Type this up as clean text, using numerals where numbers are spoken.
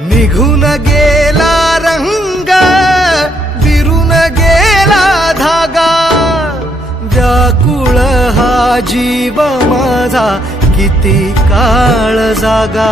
निघून गेला रंग, विरून गेला धागा, व्याकुळ हा जीव माझा किती काळ जागा.